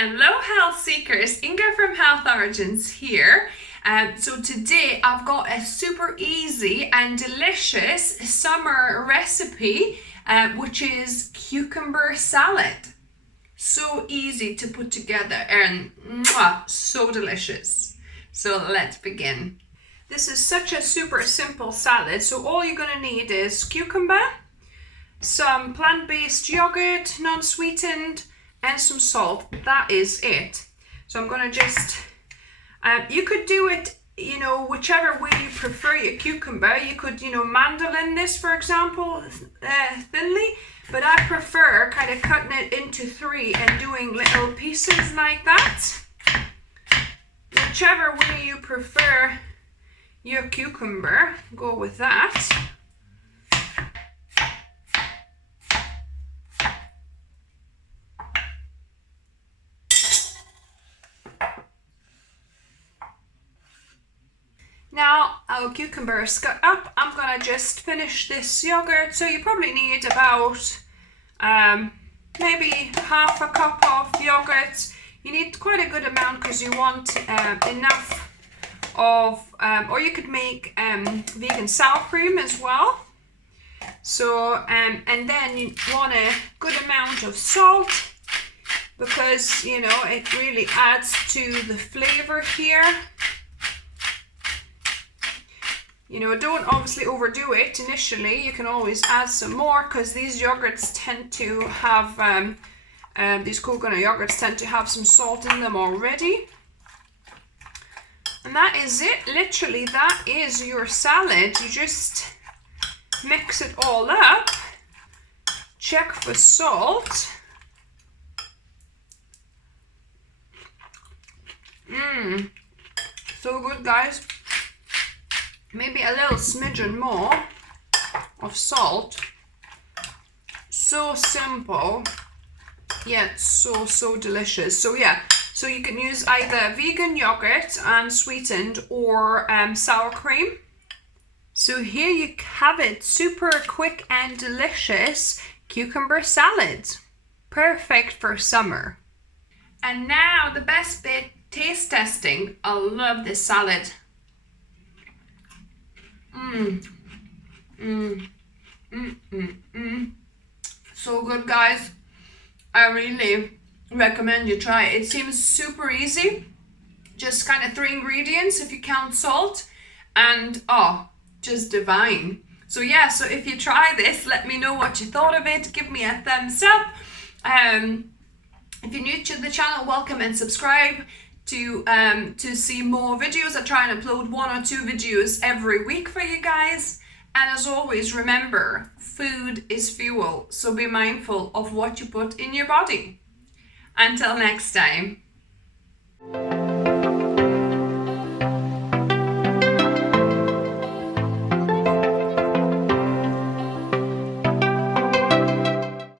Hello health seekers, Inga from Health Origins here. So today I've got a super easy and delicious summer recipe which is cucumber salad. So easy to put together and so delicious. So let's begin. This is such a super simple salad. So all you're going to need is cucumber, some plant-based yogurt, non-sweetened, and some salt. That is it. So I'm going to just, you could do it, whichever way you prefer your cucumber. You could, mandolin this, for example, thinly, but I prefer kind of cutting it into three and doing little pieces like that. Whichever way you prefer your cucumber, go with that. Now our cucumber is cut up. I'm gonna just finish this yogurt. So you probably need about maybe half a cup of yogurt. You need quite a good amount because you want enough of, or you could make vegan sour cream as well. So and then you want a good amount of salt because it really adds to the flavor here. Don't obviously overdo it initially. You can always add some more because these yogurts tend to have, these coconut yogurts tend to have some salt in them already. And that is it. Literally, that is your salad. You just mix it all up. Check for salt. So good, guys. Maybe a little smidgen more of salt. So simple, yet so delicious. So yeah, so you can use either vegan yogurt and sweetened or sour cream. So here you have it, super quick and delicious cucumber salad. Perfect for summer. And now the best bit, taste testing. I love this salad. So good, guys. I really recommend you try it. It seems super easy. Just kind of 3 ingredients if you count salt, and just divine. So yeah, so if you try this, let me know what you thought of it. Give me a thumbs up. If you're new to the channel, welcome and subscribe to see more videos. I try and upload 1 or 2 videos every week for you guys. And as always, remember, food is fuel, so be mindful of what you put in your body. Until next time.